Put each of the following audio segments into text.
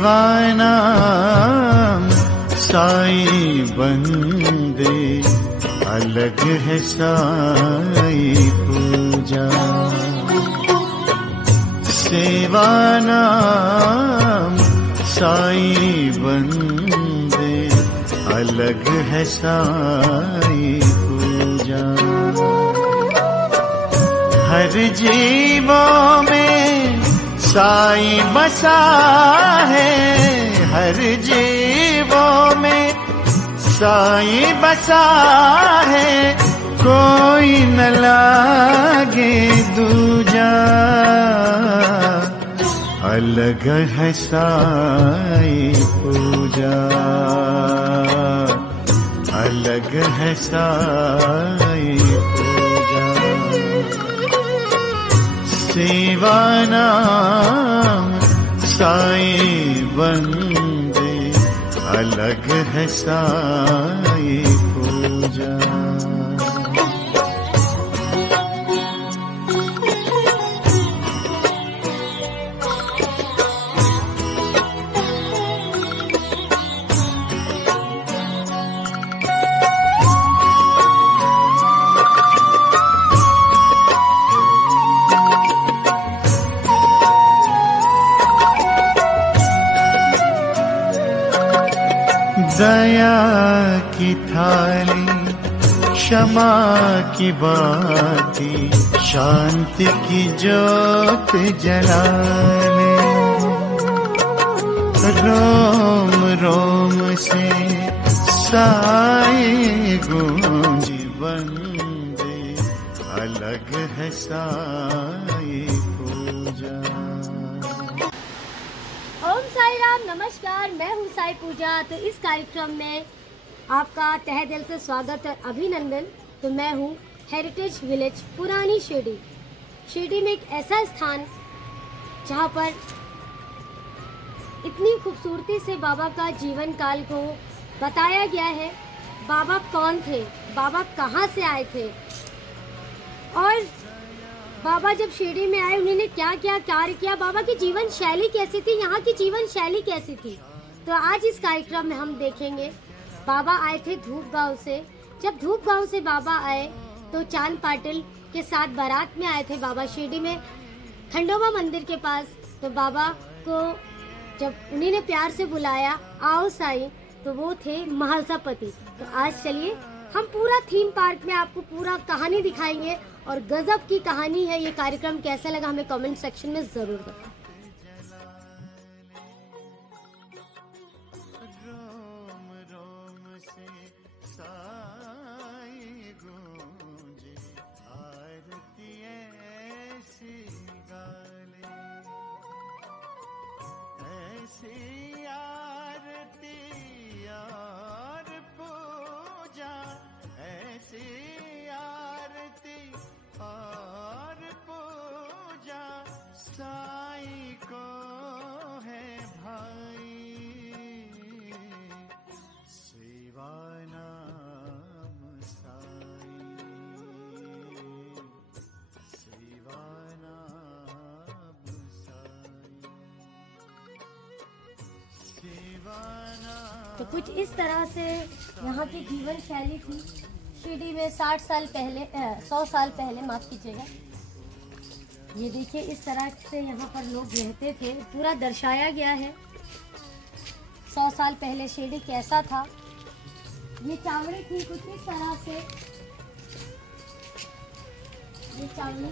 सेवानाम साईं बंदे, अलग है साईं पूजा। सेवानाम साईं बंदे, अलग है साईं पूजा। हर जीवों में साईं बसा है, हर जीवों में साईं बसा है, कोई न लागे दूजा। अलग है साईं पूजा, अलग है साईं पूजा। सेवानाम साईं बंदे, अलग है साईं पूजा। दया की थाली, क्षमा की बाती, शांति की ज्योत जलाने। रोम रोम से साईं गूंज बंदे, अलग है साईं पूजा। ओम साई राम, नमस्कार। मैं हूँ साई पूजा। तो इस कार्यक्रम में आपका तहे दिल से स्वागत और अभिनंदन। तो मैं हूँ हेरिटेज विलेज पुरानी शिरडी। शिरडी में एक ऐसा स्थान जहाँ पर इतनी खूबसूरती से बाबा का जीवन काल को बताया गया है। बाबा कौन थे, बाबा कहाँ से आए थे और बाबा जब शिरडी में आए उन्होंने क्या क्या कार्य किया, बाबा की जीवन शैली कैसी थी, यहाँ की जीवन शैली कैसी थी। तो आज इस कार्यक्रम में हम देखेंगे। बाबा आए थे धूप गांव से। जब धूप गांव से बाबा आए तो चांद पाटिल के साथ बारात में आए थे बाबा शिरडी में खंडोबा मंदिर के पास। तो बाबा को जब उन्हीं ने प्यार से बुलाया, आओ साईं, तो वो थे महालसापति। तो आज चलिए हम पूरा थीम पार्क में आपको पूरा कहानी दिखाएंगे और गजब की कहानी है। ये कार्यक्रम कैसा लगा हमें कमेंट सेक्शन में जरूर बताएं। रोम रोम से साईं गूंजे, आरती ऐसी गाले, ऐसी आरती और पूजा, ऐसी आरती और पूजा, साईं को है भाई। सेवानाम साईं, सेवानाम साईं, सेवानाम। तो कुछ इस तरह से यहाँ की जीवन शैली थी शिरडी में 60 साल पहले 100 साल पहले, माफ कीजिएगा। ये देखिए इस तरह से यहाँ पर लोग रहते थे, पूरा दर्शाया गया है 100 साल पहले शिरडी कैसा था। ये चावड़ी थी कुछ इस तरह से। ये चावड़ी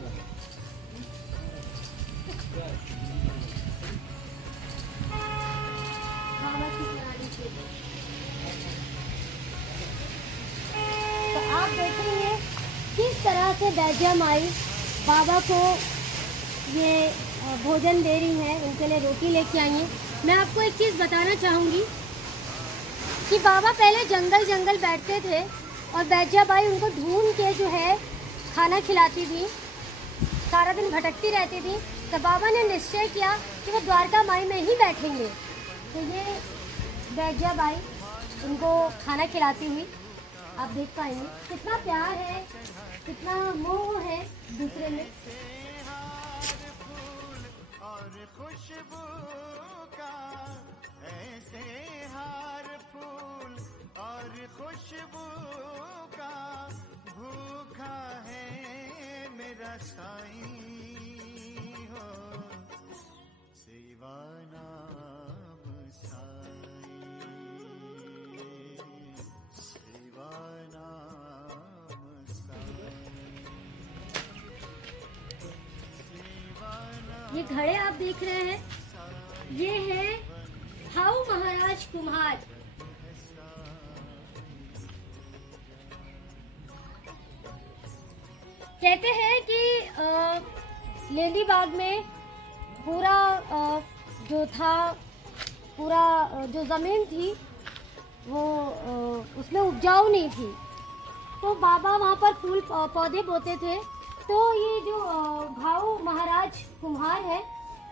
तो आप देखेंगे किस तरह से बैद्या माई बाबा को ये भोजन दे रही हैं, उनके लिए रोटी लेके आई हैं। मैं आपको एक चीज़ बताना चाहूँगी कि बाबा पहले जंगल जंगल बैठते थे और बैद्या बाई उनको ढूंढ के जो है खाना खिलाती थी, सारा दिन भटकती रहती थी। तो बाबा ने निश्चय किया कि वो द्वारका माई में ही बैठेंगे। तो ये बैद्या बाई उनको खाना खिलाती हुई आप देख पाएंगे कितना प्यार है, कितना मोह है दूसरे में। और खुशबू का ऐसे हार फूल और खुशबू का भूखा है मेरा साईं हो, सेवा नाम साईं, सेवा नाम साईं, सेवा नाम ये घड़े आप देख रहे हैं, ये है हाउ महाराज कुम्हार। कहते हैं कि लेडी बाग में पूरा जो था, पूरा जो ज़मीन थी वो उसमें उपजाऊ नहीं थी, तो बाबा वहाँ पर फूल पौधे बोते थे। तो ये जो भाऊ महाराज कुम्हार है,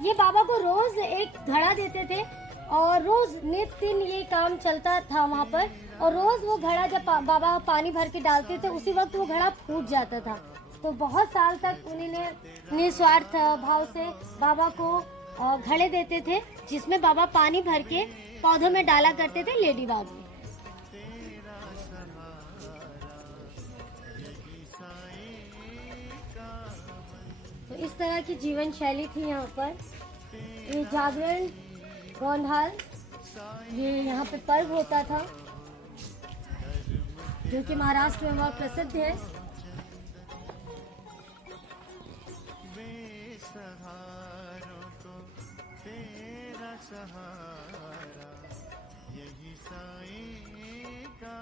ये बाबा को रोज़ एक घड़ा देते थे और रोज़ नित्य दिन ये काम चलता था वहाँ पर। और रोज़ वो घड़ा जब बाबा पानी भर के डालते थे, उसी वक्त वो घड़ा फूट जाता था। तो बहुत साल तक उन्होंने निस्वार्थ भाव से बाबा को घड़े देते थे, जिसमें बाबा पानी भर के पौधों में डाला करते थे लेडी बाग में। तो इस तरह की जीवन शैली थी यहाँ पर। ये जागरण गोंधाल, ये यहाँ पे पर्व होता था जो कि महाराष्ट्र में बहुत प्रसिद्ध है। बेसहारों को तेरा सहारा, यही साईं का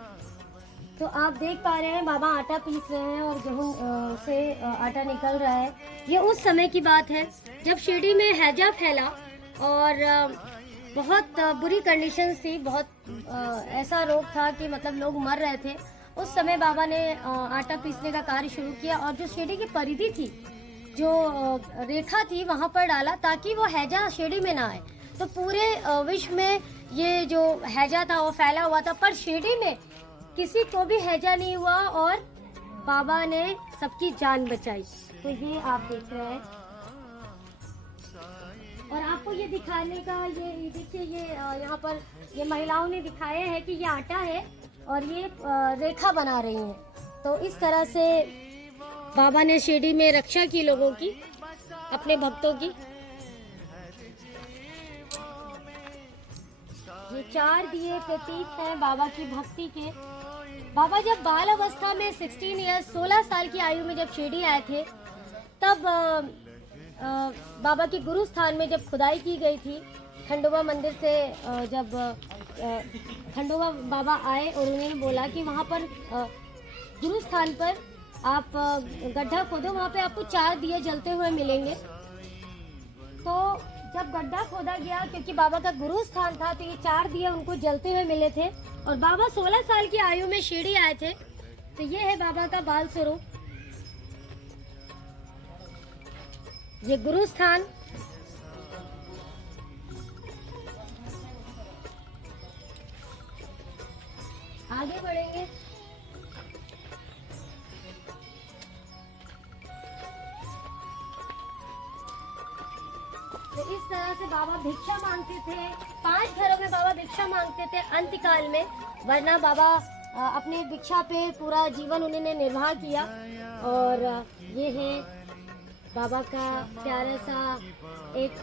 बंदा। तो आप देख पा रहे हैं बाबा आटा पीस रहे हैं और गेहूं से आटा निकल रहा है। ये उस समय की बात है जब शिरडी में हैजा फैला और बहुत बुरी कंडीशंस थी, बहुत ऐसा रोग था कि मतलब लोग मर रहे थे। उस समय बाबा ने आटा पीसने का कार्य शुरू किया और जो शिरडी की परिधि थी, जो रेखा थी, वहाँ पर डाला ताकि वो हैजा शिरडी में ना आए। तो पूरे विश्व में ये जो हैजा था वो फैला हुआ था, पर शिरडी में किसी को भी हैजा नहीं हुआ और बाबा ने सबकी जान बचाई। तो ये आप देख रहे हैं और आपको ये दिखाने का, ये देखिए, ये यहाँ पर ये महिलाओं ने दिखाया है कि ये आटा है और ये रेखा बना रही हैं। तो इस तरह से बाबा ने शिरडी में रक्षा की लोगों की, अपने भक्तों की। ये 4 दिए प्रतीक हैं बाबा की भक्ति के। बाबा जब बाल अवस्था में 16 ईयर्स 16 साल की आयु में जब शिरडी आए थे, तब बाबा के गुरु स्थान में जब खुदाई की गई थी, खंडोबा मंदिर से जब खंडोबा बाबा आए और उन्होंने बोला कि वहाँ पर गुरु स्थान पर आप गड्ढा खोदो, वहाँ पे आपको 4 दिए जलते हुए मिलेंगे। तो जब गड्ढा खोदा गया, क्योंकि बाबा का गुरु स्थान था, तो ये 4 दिए उनको जलते हुए मिले थे। और बाबा 16 साल की आयु में शिरडी आए थे। तो ये है बाबा का बाल स्वरूप, ये गुरु स्थान। आगे बढ़ेंगे। तो इस तरह से बाबा भिक्षा मांगते थे। 5 घरों में बाबा भिक्षा मांगते थे अंतकाल में, वरना बाबा अपने भिक्षा पे पूरा जीवन उन्होंने निर्वाह किया। और ये है बाबा का प्यारा सा एक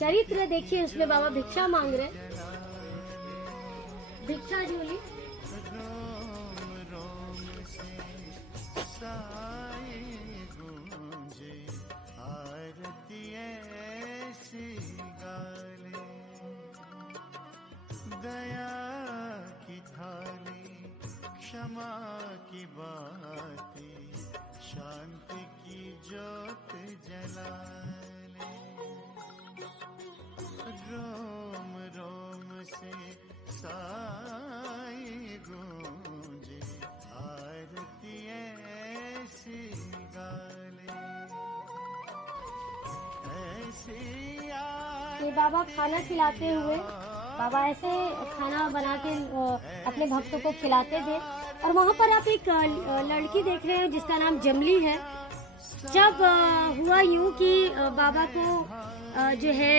चरित्र, देखिए उसमें बाबा भिक्षा मांग रहे, भिक्षा झोली। रोम रोम से साईं गूंजे, आरती ऐसी गाले, दया की थाली, क्षमा की बातें, शांति की ज्योत जला ले। रोम रोम से साईं गूंजे, आरती ऐसी गाले, ऐसी ये बाबा खाना खिलाते हुए, बाबा ऐसे खाना बना के अपने भक्तों को खिलाते थे। और वहाँ पर आप एक लड़की देख रहे हैं जिसका नाम जमली है। जब हुआ यूं कि बाबा को जो है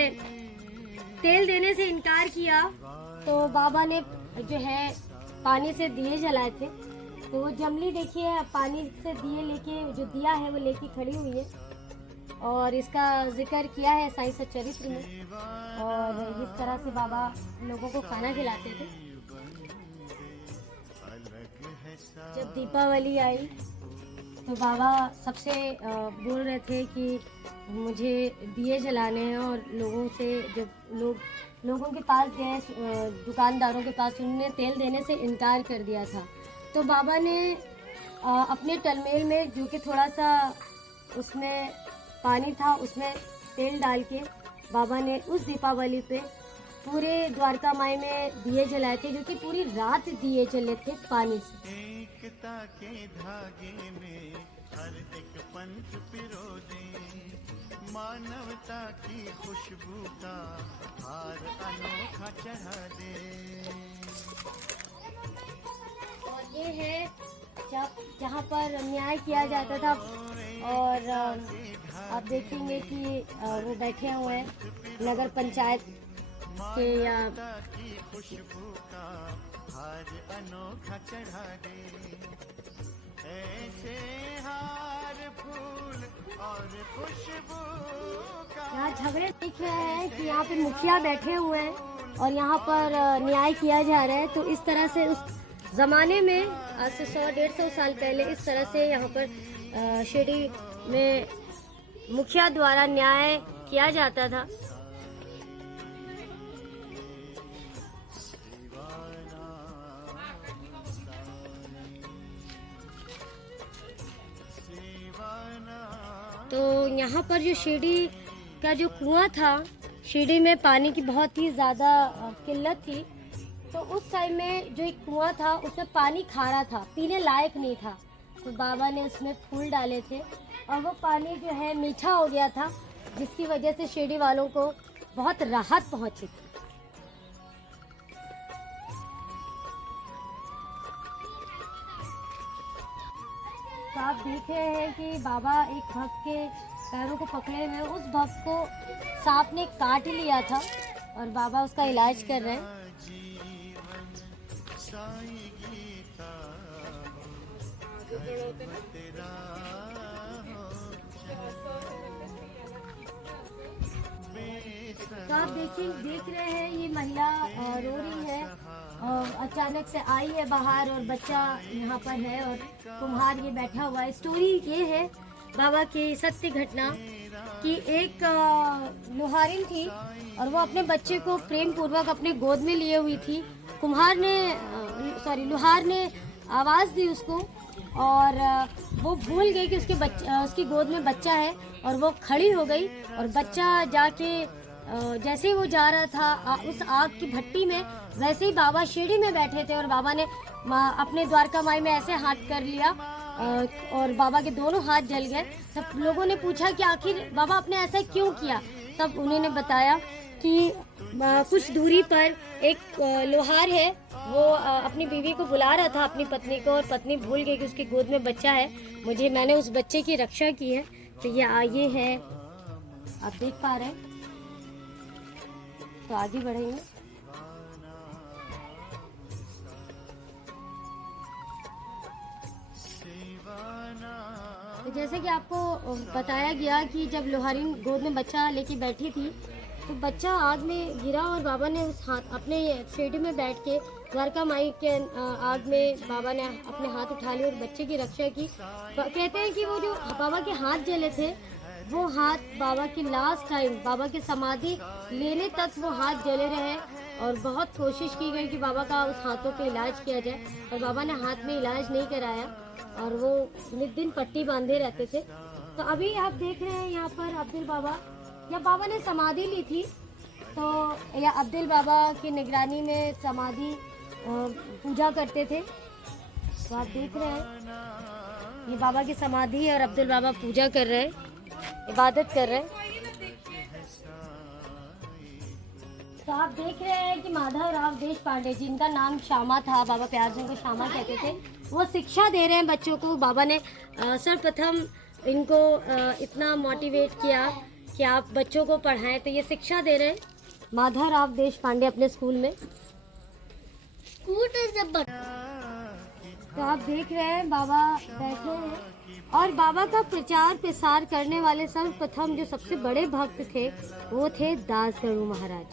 तेल देने से इनकार किया तो बाबा ने जो है पानी से दिए जलाए थे। तो वो जमली देखिए पानी से दिए लेके, जो दिया है वो लेके खड़ी हुई है और इसका जिक्र किया है साईं सच्चरित्र में। और इस तरह से बाबा लोगों को खाना खिलाते थे। जब दीपावली आई तो बाबा सबसे बोल रहे थे कि मुझे दिए जलाने हैं, और लोगों से जब लोगों के पास गए, दुकानदारों के पास, उन्होंने तेल देने से इनकार कर दिया था। तो बाबा ने अपने टलमेल में, जो कि थोड़ा सा उसमें पानी था, उसमें तेल डाल के बाबा ने उस दीपावली पे पूरे द्वारका माई में दिए जलाए थे, जो कि पूरी रात दिए जले थे पानी से। एकता के धागे में हर एक पंथ पिरो दे, मानवता की खुशबू का हार अनोखा चढ़ा दे। और ये है जहाँ पर न्याय किया जाता था, और आप देखेंगे कि वो बैठे हुए हैं नगर पंचायत के या की खुशबू का हार अनोखा चढ़ा दे। ऐसे हार फूल और खुशबू का। यहाँ झगड़े दिख रहे हैं कि यहाँ पे मुखिया बैठे हुए हैं और यहाँ पर न्याय किया जा रहा है। तो इस तरह से उस ज़माने में आज से 100-150 साल पहले इस तरह से यहाँ पर शिरडी में मुखिया द्वारा न्याय किया जाता था। तो यहाँ पर जो शिरडी का जो कुआं था, शिरडी में पानी की बहुत ही ज़्यादा किल्लत थी। तो उस टाइम में जो एक कुआं था उसमें पानी खारा था, पीने लायक नहीं था। तो बाबा ने उसमें फूल डाले थे और वो पानी जो है मीठा हो गया था, जिसकी वजह से शिरडी वालों को बहुत राहत पहुंची थी। तो आप देख रहे हैं कि बाबा एक भक्त के पैरों को पकड़े हुए, उस भक्त को सांप ने काट लिया था और बाबा उसका इलाज कर रहे हैं। तो आप देख रहे हैं ये महिला रो रही है और अचानक से आई है बाहर और बच्चा यहाँ पर है और कुम्हार ये बैठा हुआ है। स्टोरी ये है बाबा की सत्य घटना कि एक लोहारिन थी और वो अपने बच्चे को प्रेम पूर्वक अपने गोद में लिए हुई थी। लोहार ने आवाज़ दी उसको और वो भूल गई कि उसकी गोद में बच्चा है और वो खड़ी हो गई और बच्चा जाके जैसे ही वो जा रहा था उस आग की भट्टी में, वैसे ही बाबा शिरडी में बैठे थे और बाबा ने अपने द्वारका माई में ऐसे हाथ कर लिया और बाबा के दोनों हाथ जल गए। तब लोगों ने पूछा कि आखिर बाबा आपने ऐसा क्यों किया। तब उन्होंने बताया कि कुछ दूरी पर एक लोहार है, वो अपनी बीवी को बुला रहा था, अपनी पत्नी को, और पत्नी भूल गई कि उसकी गोद में बच्चा है। मैंने उस बच्चे की रक्षा की है। तो ये है, आप देख पा रहे हैं। तो आगे बढ़ेंगे। तो जैसे कि आपको बताया गया कि जब लोहारिन गोद में बच्चा लेके बैठी थी तो बच्चा आग में गिरा और बाबा ने अपने शिरडी में बैठ के द्वारका माई के आग में बाबा ने अपने हाथ उठा लिए और बच्चे की रक्षा की। कहते हैं कि वो जो बाबा के हाथ जले थे, वो हाथ बाबा की लास्ट टाइम, बाबा की समाधि लेने तक वो हाथ जले रहे और बहुत कोशिश की गई कि बाबा का उस हाथों पे इलाज किया जाए, और बाबा ने हाथ में इलाज नहीं कराया और वो नित दिन पट्टी बांधे रहते थे। तो अभी आप देख रहे हैं यहाँ पर अब्दुल बाबा, जब बाबा ने समाधि ली थी तो या अब्दुल बाबा की निगरानी में समाधि पूजा करते थे। तो आप देख रहे हैं ये बाबा की समाधि है और अब्दुल बाबा पूजा कर रहे हैं, इबादत कर रहे हैं। तो आप देख रहे हैं कि माधव राव देश पांडे, जिनका नाम श्यामा था, बाबा प्यार सिंह को श्यामा कहते थे, वो शिक्षा दे रहे हैं बच्चों को। बाबा ने सर्वप्रथम इनको इतना मोटिवेट किया कि आप बच्चों को पढ़ाएं, तो ये शिक्षा दे रहे हैं। माधवराव देश पांडे अपने स्कूल में। तो आप देख रहे हैं बाबा बैठे हैं और बाबा का प्रचार प्रसार करने वाले सर्वप्रथम जो सबसे बड़े भक्त थे वो थे दासगणु महाराज।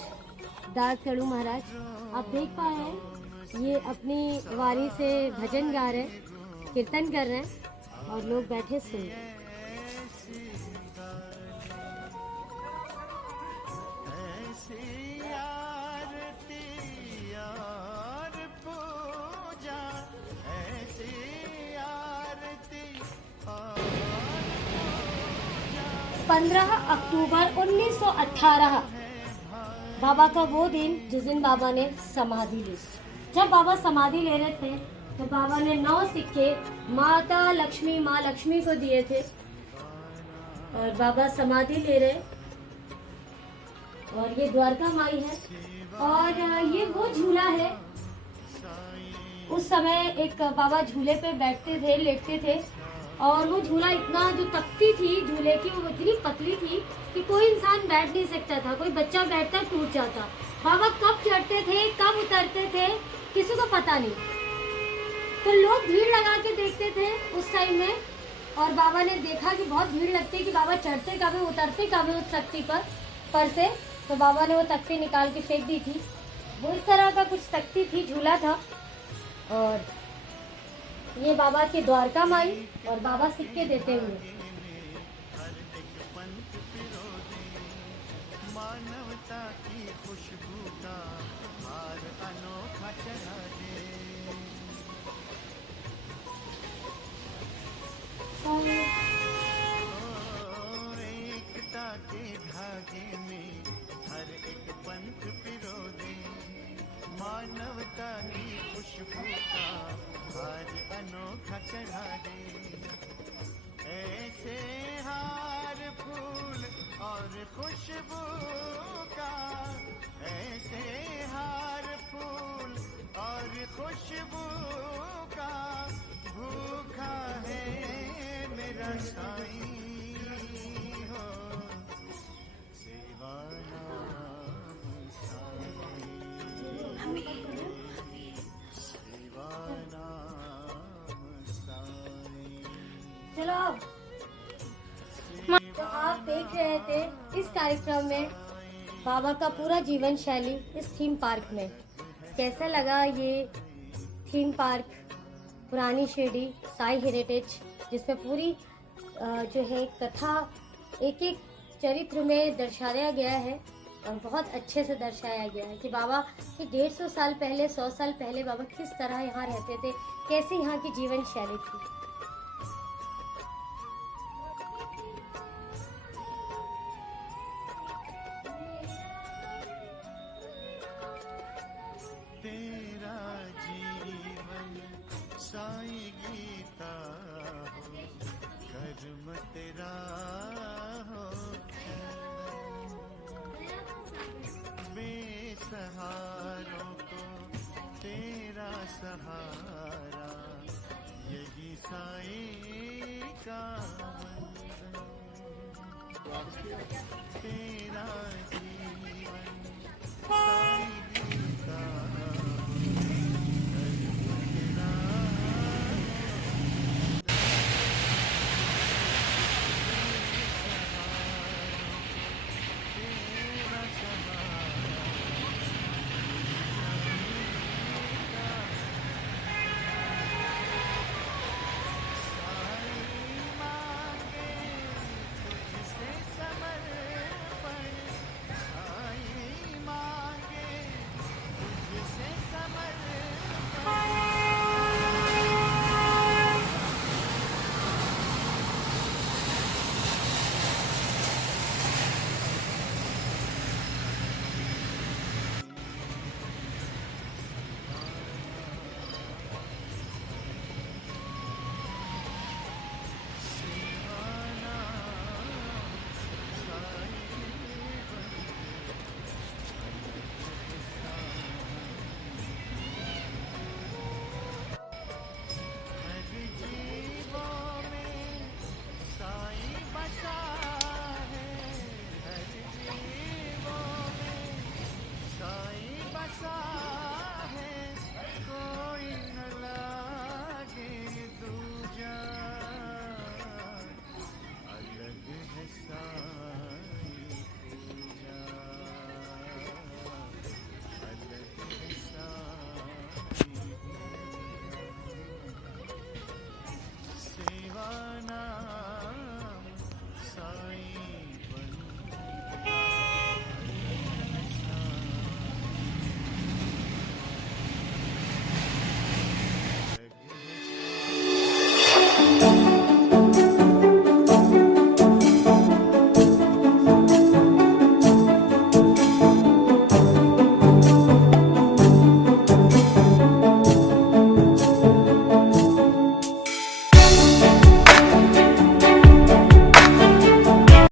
दासगणु महाराज आप देख पा रहे हैं ये अपनी वारी से भजन गा रहे हैं, कीर्तन कर रहे हैं और लोग बैठे सुन रहे हैं। पंद्रह अक्टूबर 1918 बाबा का वो दिन जिस दिन बाबा ने समाधि ली। जब बाबा समाधि ले रहे थे तो बाबा ने 9 सिक्के माता लक्ष्मी माँ लक्ष्मी को दिए थे और बाबा समाधि ले रहे। और ये द्वारका माई है और ये वो झूला है। उस समय एक बाबा झूले पे बैठते थे, लेटते थे और वो झूला इतना जो तख्ती थी झूले की वो इतनी पतली थी कि कोई इंसान बैठ नहीं सकता था, कोई बच्चा बैठता टूट जाता। बाबा कब चढ़ते थे कब उतरते थे किसी को पता नहीं। तो लोग भीड़ लगा के देखते थे उस टाइम में और बाबा ने देखा कि बहुत भीड़ लगती है कि बाबा चढ़ते कब है उतरते कब है उस तख्ती पर से। तो बाबा ने वो तख्ती निकाल के फेंक दी थी। वो इस तरह का कुछ तख्ती थी, झूला था। और ये बाबा के द्वारका माई और बाबा सिक्के देते हुए। मानवता की खुशबू का हार अनोखा चढ़ा दे। एकता के धागे में हर एक पंथ पिरो दे। मानवता की खुशबू का हार अनोखा चढ़ा दे। ऐसे हार फूल और खुशबू का, ऐसे हार फूल और खुशबू का भूखा है मेरा साईं हो। सेवा नाम साईं, सेवा नाम साईं। चलो तो आप देख रहे थे इस कार्यक्रम में बाबा का पूरा जीवन शैली इस थीम पार्क में। कैसा लगा ये थीम पार्क पुरानी शिरडी साई हेरिटेज, जिसमें पूरी जो है कथा एक एक चरित्र में दर्शाया गया है और बहुत अच्छे से दर्शाया गया है कि बाबा के 150 साल पहले 100 साल पहले बाबा किस तरह यहाँ रहते थे, कैसे यहाँ की जीवन शैली थी। तेरा जीवन साईं गीता हो, कर्म तेरा हो। बेसहारों को तेरा सहारा, यही साईं का वंदन। तेरा जीवन साईं गीता